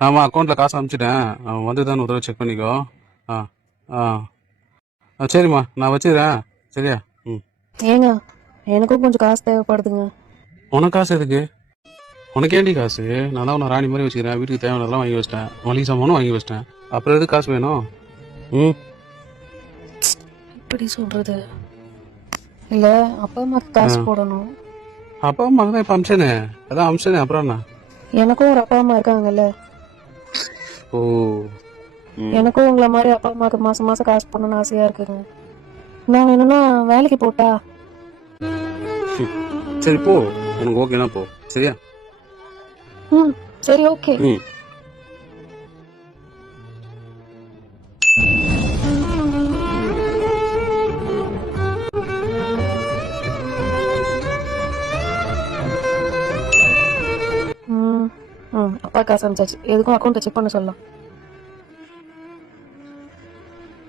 ஆமாம் அக்கௌண்ட்டில் காசு அனுப்பிச்சிட்டேன். அவன் வந்துதான்னு ஒரு தடவை செக் பண்ணிக்கோ. ஆ ஆ. ஆ சரிம்மா நான் வச்சிடுறேன். சரியா? ம். ஏங்க எனக்கும் கொஞ்சம் காசு தேவைப்படுதுங்க. உனக்கு காசு எதுக்கு? உனக்கு ஏண்டி காசு? நான் தான் உன்னை ராணி மாதிரி வச்சுக்கிறேன். வீட்டுக்கு தேவையானதெல்லாம் வாங்கி வச்சிட்டேன். மளிகை சாமானும் வாங்கி வச்சிட்டேன். அப்புறம் எதுக்கு காசு வேணும்? ம். எப்படி சொல்றது? இல்ல அப்பா அம்மாக்கு காசு போடணும். அப்பா அம்மா தான் இப்போ அமிச்சேனே அதான் அமிச்சேனே அப்புறம் என்ன? எனக்கும் ஒரு அப்பா அம்மா இருக்காங்கல்ல. ஓ. எனக்கும் உங்களை மாதிரி அப்பா அம்மாக்கு மாசம் மாசம் காசு போடணும்னு ஆசையா இருக்குங்க. நான் வேணும்னா வேலைக்கு போட்டா? சரி போ. உனக்கு ஓகேனா போ. சரியா? ம் சரி ஓகே. ம். ம் அப்பா காசு அனுப்பிச்சாச்சு. எதுக்கும் அக்கௌண்ட்டை செக் பண்ண சொல்லலாம்.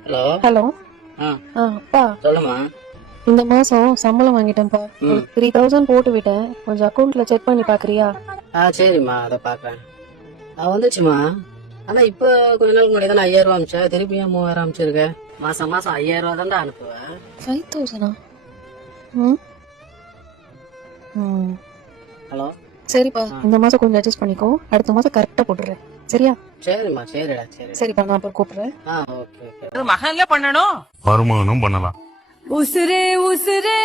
ஹலோ ஹலோ ஆ. ஆ அப்பா. சொல்லுமா இந்த மாசம் சம்பளம் வாங்கிட்டேன்ப்பா. த்ரீ தௌசண்ட் போட்டு விட்டேன். கொஞ்சம் அக்கௌண்ட்ல செக் பண்ணி பாக்குறியா? ஆ சரிம்மா. அதை பார்க்குறேன் நான் வந்துச்சுமா ஆனா இப்போ கொஞ்ச நாளுக்கு முன்னாடி தான் ஐயாயிரம் ரூபா அமிச்சேன் திருப்பியும் மூவாயிரம் அமிச்சிருக்கேன் மாசம் மாசம் ஐயாயிரம் ரூபா தான்டா அனுப்புவேன். ஃபைவ் தௌசண்டா ம். ம். ஹலோ சரிப்பா இந்த மாசம் கொஞ்சம் அட்ஜஸ்ட் பண்ணிக்கோ. அடுத்த மாசம் கரெக்டா போட்டுறேன் சரியா? சரிம்மா சரிடா சரி. சரிப்பா நான் அப்புறம் கூப்பிடுறேன். ஆ ஓகே ஓகே. மகன்ல பண்ணணும். வருமானம் பண்ணலாம். உசுரே உசுரே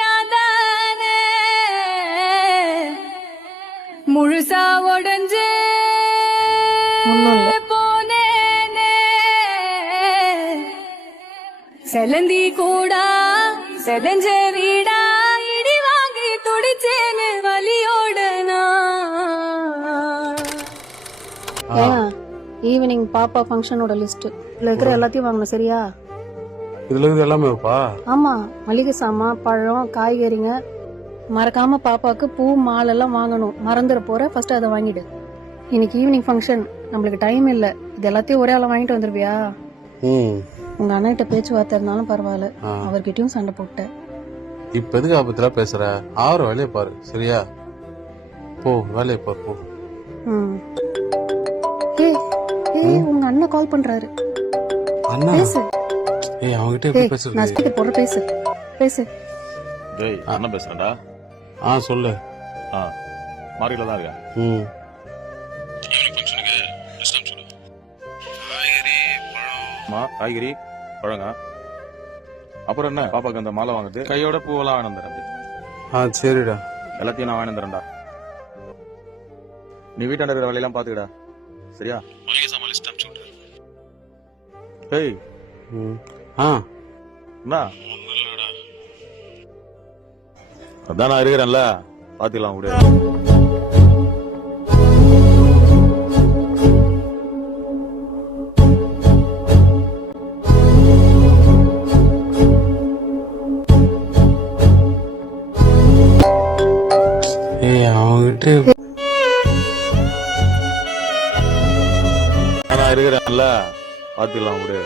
நான்தானே முழுசா உடஞ்சே ஒண்ணும் இல்ல போனேனே. செலந்தி கூடா செதஞ்ச வீடா துடிச்சேன்னு வலியோட ஈவினிங் பாப்பா ஃபங்க்ஷனோட லிஸ்ட் இதுல இருக்கிற எல்லாத்தையும் வாங்கணும் சரியா? இதில் இருக்குது எல்லாமே வைப்பா? ஆமா மளிகை சாமான் பழம் காய்கறிங்க. மறக்காம பாப்பாக்கு பூ மாலை எல்லாம் வாங்கணும். மறந்துட போற ஃபர்ஸ்ட் அதை வாங்கிடு. இன்னைக்கு ஈவினிங் ஃபங்க்ஷன் நம்மளுக்கு டைம் இல்ல. இது எல்லாத்தையும் ஒரே ஆளா வாங்கிட்டு வந்துருவியா? ம் உங்க அண்ணன்கிட்ட பேச்சுவார்த்தை இருந்தாலும் பரவாயில்ல. அவர்கிட்டயும் சண்டை போட்டேன். இப்போ எதுக்கு ஆபத்தில் பேசுற? ஆறு வேலையை பாரு சரியா? போ வேலையை பாரு போ. ம். ஏய் ஏய் உங்க அண்ணன் கால் பண்றாரு. அண்ணா? பேசு. ஏய் அவங்ககிட்ட எப்படி ஏய் நான் பேசுறது ஸ்பீக்கர் போடுற பேசு. பேசு. டேய் என்ன பேசுறேன்டா. ஆ சொல்லு. ஆ மார்க்கெட்ல தான் இருக்கேன். ம். மா காய்கறி பழங்க. அப்புறம் என்ன? பாப்பாக்கு அந்த மாலை வாங்குறது? கையோட பூவெல்லாம் வாங்கி வந்துடுறேன் ஆ சரிடா. எல்லாத்தையும் நான் வந்துடுறேன்டா. நீ வீட்டாண்ட இருக்கிற வேலையெல்லாம் பாத்துக்கடா சரியா? ஏய். ஆ. என்ன அதான் நான் இருக்கிறேன்ல. பாத்துக்கலாம் விடு. ஏய் நான் இருக்கிறேன்ல பார்த்துக்கலாம் விடு